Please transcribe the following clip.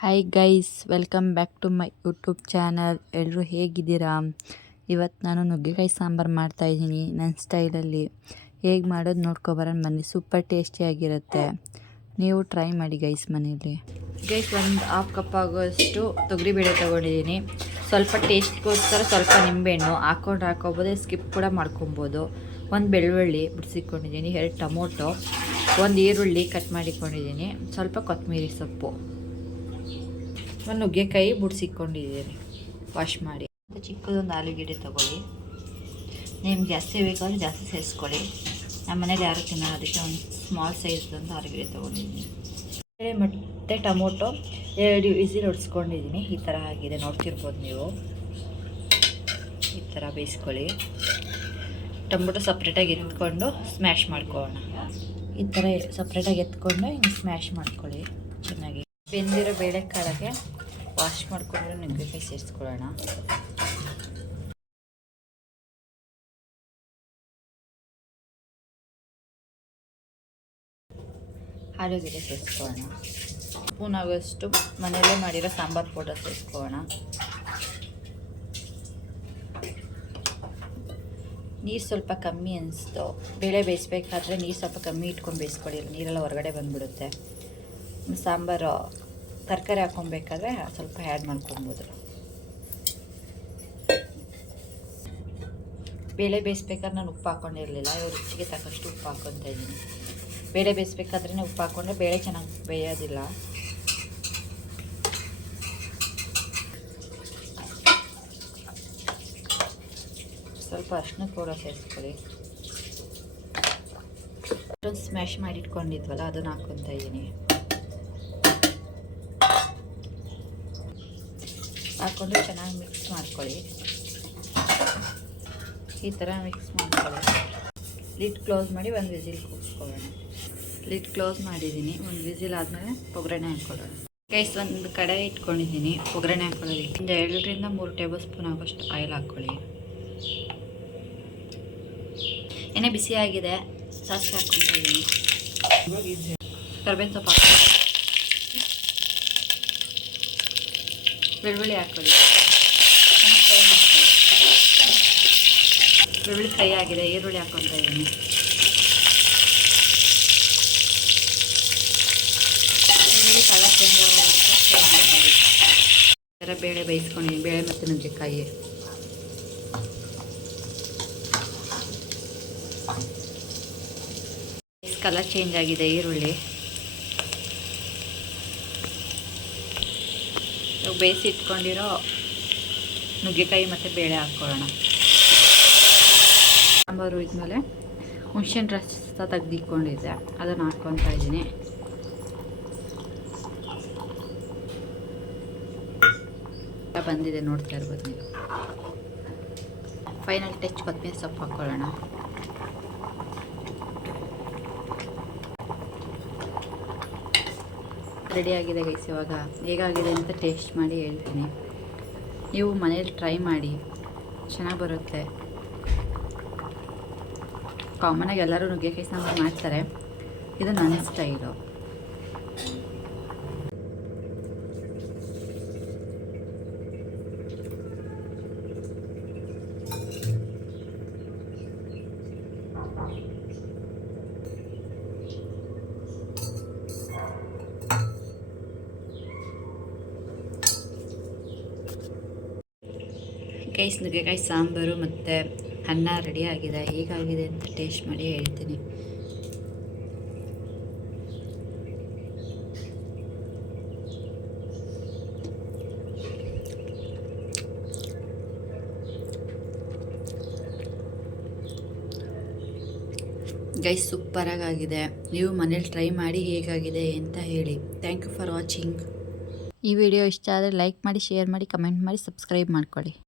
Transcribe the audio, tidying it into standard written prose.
Hi guys, welcome back to my YouTube channel. ಎಲ್ಲರೂ ಹೇಗಿದ್ದೀರಾ? ಇವತ್ತು ನಾನು ನುಗ್ಗೆಕಾಯಿ ಸಾಂಬಾರು ಮಾಡ್ತಾಯಿದ್ದೀನಿ ನನ್ನ ಸ್ಟೈಲಲ್ಲಿ. ಹೇಗೆ ಮಾಡೋದು ನೋಡ್ಕೊಬರೋಣ ಬನ್ನಿ. ಸೂಪರ್ ಟೇಸ್ಟಿಯಾಗಿರುತ್ತೆ. ನೀವು ಟ್ರೈ ಮಾಡಿ ಗೈಸ್ ಮನೆಯಲ್ಲಿ. ಗೈಸ್, ಒಂದು ಹಾಫ್ ಕಪ್ ಆಗೋಷ್ಟು ತೊಗರಿಬೇಳೆ ತೊಗೊಂಡಿದ್ದೀನಿ. ಸ್ವಲ್ಪ ಟೇಸ್ಟ್ಗೋಸ್ಕರ ಸ್ವಲ್ಪ ನಿಂಬೆಹಣ್ಣು ಹಾಕೋಬೋದು, ಸ್ಕಿಪ್ ಕೂಡ ಮಾಡ್ಕೊಬೋದು. ಒಂದು ಬೆಳ್ಳುಳ್ಳಿ ಬಿಡಿಸಿಕೊಂಡಿದ್ದೀನಿ, 2 ಟೊಮೊಟೊ, ಒಂದು ಈರುಳ್ಳಿ ಕಟ್ ಮಾಡಿಕೊಂಡಿದ್ದೀನಿ, ಸ್ವಲ್ಪ ಕೊತ್ತಂಬರಿ ಸೊಪ್ಪು, ಒಂದು ನುಗ್ಗೆಕಾಯಿ ಬಿಡಿಸಿಕೊಂಡಿದ್ದೀನಿ ವಾಶ್ ಮಾಡಿ. ಚಿಕ್ಕದೊಂದು ಆಲೂಗೆಡ್ಡೆ ತೊಗೊಳ್ಳಿ. ನಿಮ್ಗೆ ಜಾಸ್ತಿ ಬೇಕಾದರೆ ಜಾಸ್ತಿ ಸೇರಿಸ್ಕೊಳ್ಳಿ. ನಮ್ಮ ಮನೇಲಿ ಯಾರು ತಿನ್ನೋದು, ಅದಕ್ಕೆ ಒಂದು ಸ್ಮಾಲ್ ಸೈಜ್ದೊಂದು ಆಲೂಗೆಡ್ಡೆ ತೊಗೊಂಡಿದ್ದೀನಿ. ಮತ್ತು ಟೊಮೊಟೊ 2 ವಿಸಿಲ್ ಹೊಡ್ಸ್ಕೊಂಡಿದ್ದೀನಿ. ಈ ಥರ ಆಗಿದೆ, ನೋಡ್ತಿರ್ಬೋದು ನೀವು. ಈ ಥರ ಬೇಯಿಸ್ಕೊಳ್ಳಿ. ಟೊಮೊಟೊ ಸಪ್ರೇಟಾಗಿ ಎತ್ಕೊಂಡು ಸ್ಮ್ಯಾಶ್ ಮಾಡ್ಕೊಳ್ಳೋಣ. ಈ ಥರ ಸಪ್ರೇಟಾಗಿ ಎತ್ಕೊಂಡು ಹಿಂಗೆ ಸ್ಮ್ಯಾಶ್ ಮಾಡ್ಕೊಳ್ಳಿ ಚೆನ್ನಾಗಿ. ಬೆಂದಿರೋ ಬೇಳೆಕಾಳಿಗೆ ವಾಶ್ ಮಾಡಿಕೊಂಡು ನುಗ್ಗೆಕಾಯಿ ಸೇರಿಸ್ಕೊಳ್ಳೋಣ. ಆಲೂಗೆಡ್ಡೆ ಸೇರಿಸ್ಕೊಳ್ಳೋಣ. ಸ್ಪೂನ್ ಆಗೋಷ್ಟು ಮನೆಯಲ್ಲೇ ಮಾಡಿರೋ ಸಾಂಬಾರು ಪೌಡರ್ ಸೇರಿಸ್ಕೊಳ್ಳೋಣ. ನೀರು ಸ್ವಲ್ಪ ಕಮ್ಮಿ ಅನಿಸ್ತು. ಬೇಳೆ ಬೇಯಿಸ್ಬೇಕಾದ್ರೆ ನೀರು ಸ್ವಲ್ಪ ಕಮ್ಮಿ ಇಟ್ಕೊಂಡು ಬೇಯಿಸ್ಕೊಳ್ಳಿ, ನೀರೆಲ್ಲ ಹೊರಗಡೆ ಬಂದುಬಿಡುತ್ತೆ. ಸಾಂಬಾರು ತರಕಾರಿ ಹಾಕ್ಕೊಬೇಕಾದ್ರೆ ಸ್ವಲ್ಪ ಆ್ಯಡ್ ಮಾಡ್ಕೊಬೋದು. ಬೇಳೆ ಬೇಯಿಸ್ಬೇಕಾದ್ರೆ ನಾನು ಉಪ್ಪು ಹಾಕ್ಕೊಂಡಿರಲಿಲ್ಲ. ಇವಾಗ ರುಚಿಗೆ ತಕ್ಕಷ್ಟು ಉಪ್ಪು ಹಾಕ್ಕೊತಾ ಇದ್ದೀನಿ. ಬೇಳೆ ಬೇಯಿಸ್ಬೇಕಾದ್ರೆ ಉಪ್ಪು ಹಾಕ್ಕೊಂಡ್ರೆ ಬೇಳೆ ಚೆನ್ನಾಗಿ ಬೇಯೋದಿಲ್ಲ. ಸ್ವಲ್ಪ ಅರಿಶಿನ ಪೌಡರ್ ಸೇರಿಸ್ಕೊಳ್ಳಿ. ಸ್ಮ್ಯಾಶ್ ಮಾಡಿ ಇಟ್ಕೊಂಡಿದ್ವಲ್ಲ ಅದನ್ನು ಹಾಕ್ಕೊತಾ ಇದ್ದೀನಿ. ಹಾಕ್ಕೊಂಡು ಚೆನ್ನಾಗಿ ಮಿಕ್ಸ್ ಮಾಡ್ಕೊಳ್ಳಿ. ಈ ಥರ ಮಿಕ್ಸ್ ಮಾಡ್ಕೊಳ್ಳಿ. ಲಿಡ್ ಕ್ಲೋಸ್ ಮಾಡಿ ಒಂದು ವಿಸಿಲ್ ಕೂಗಿಸ್ಕೊಳ್ಳೋಣ. ಲಿಡ್ ಕ್ಲೋಸ್ ಮಾಡಿದ್ದೀನಿ. ಒಂದು ವಿಸಿಲ್ ಆದಮೇಲೆ ಒಗ್ಗರಣೆ ಹಾಕ್ಕೊಳ್ಳೋಣ. ಗೈಸ್, ಒಂದು ಕಡಾಯಿ ಇಟ್ಕೊಂಡಿದ್ದೀನಿ. ಒಗ್ಗರಣೆ ಹಾಕ್ಕೊಳ್ಳೋದು ಒಂದು 2 ರಿಂದ 3 ಟೇಬಲ್ ಸ್ಪೂನ್ ಆಗೋಷ್ಟು ಆಯಿಲ್ ಹಾಕ್ಕೊಳ್ಳಿ. ಎಣ್ಣೆ ಬಿಸಿ ಆಗಿದೆ. ಸಾಸಿವೆ ಹಾಕ್ಕೊತಾ ಇದ್ದೀನಿ. ಕರ್ಬೇವಿನ ಸೊಪ್ಪು ಹಾಕ್ಕೊಳ್ಳಿ. ಬೆಳ್ಳುಳ್ಳಿ ಹಾಕ್ಕೊಳ್ಳಿ. ಚೆನ್ನಾಗಿ ಫ್ರೈ ಮಾಡ್ಕೊಳ್ಳಿ. ಬೆಳ್ಳುಳ್ಳಿ ಫ್ರೈ ಆಗಿದೆ. ಈರುಳ್ಳಿ ಹಾಕ್ಕೊತಾ ಇದ್ದೀನಿ. ಈರುಳ್ಳಿ ಕಲರ್ ಚೇಂಜ್ ಆಗೋದಕ್ಕೆ ಫ್ರೈ ಮಾಡ್ಕೊಳ್ಳಿ. ಈ ಥರ ಬೇಳೆ ಬೇಯಿಸ್ಕೊಂಡಿದ್ದೀನಿ. ಬೇಳೆ ಮತ್ತು ನುಗ್ಗೆಕಾಯಿ. ಕಲರ್ ಚೇಂಜ್ ಆಗಿದೆ ಈರುಳ್ಳಿ. ಬೇಯಿಸಿ ಇಟ್ಕೊಂಡಿರೋ ನುಗ್ಗೆಕಾಯಿ ಮತ್ತು ಬೇಳೆ ಹಾಕ್ಕೊಳ್ಳೋಣ. ಸಾಂಬಾರು ಇದ್ಮೇಲೆ ಹುಣಸೆಹಣ್ಣು ರಸ ತೆಗೆದಿಟ್ಕೊಂಡಿದ್ದೆ, ಅದನ್ನು ಹಾಕ್ಕೊತಾ ಇದ್ದೀನಿ. ಬಂದಿದೆ, ನೋಡ್ತಾ ಇರ್ಬೋದು ನೀವು. ಫೈನಲ್ ಟಚ್ ಕೊತ್ತಂಬರಿ ಸೊಪ್ಪು ಹಾಕ್ಕೊಳ್ಳೋಣ. ರೆಡಿಯಾಗಿದೆ ಗೈಸ್. ಇವಾಗ ಹೇಗಾಗಿದೆ ಅಂತ ಟೇಸ್ಟ್ ಮಾಡಿ ಹೇಳ್ತೀನಿ. ನೀವು ಮನೇಲಿ ಟ್ರೈ ಮಾಡಿ, ಚೆನ್ನಾಗಿ ಬರುತ್ತೆ. ಕಾಮನಾಗಿ ಎಲ್ಲರೂ ನುಗ್ಗೆಕಾಯಿ ಸಾಂಬಾರು ಮಾಡ್ತಾರೆ. ಇದು ನನ್ನ ಸ್ಟೈಲು. ಗೈಸ್, ನುಗ್ಗೆಕಾಯಿ ಸಾಂಬಾರು ಮತ್ತು ಅನ್ನ ರೆಡಿಯಾಗಿದೆ. ಹೇಗಾಗಿದೆ ಅಂತ ಟೇಸ್ಟ್ ಮಾಡಿ ಹೇಳ್ತೀನಿ. ಗೈಸ್, ಸೂಪರಾಗಿದೆ. ನೀವು ಮನೇಲಿ ಟ್ರೈ ಮಾಡಿ ಹೇಗಾಗಿದೆ ಅಂತ ಹೇಳಿ. Thank you for watching. ಈ ವಿಡಿಯೋ ಇಷ್ಟ ಆದರೆ ಲೈಕ್ ಮಾಡಿ, ಶೇರ್ ಮಾಡಿ, ಕಮೆಂಟ್ ಮಾಡಿ, ಸಬ್ಸ್ಕ್ರೈಬ್ ಮಾಡ್ಕೊಳ್ಳಿ.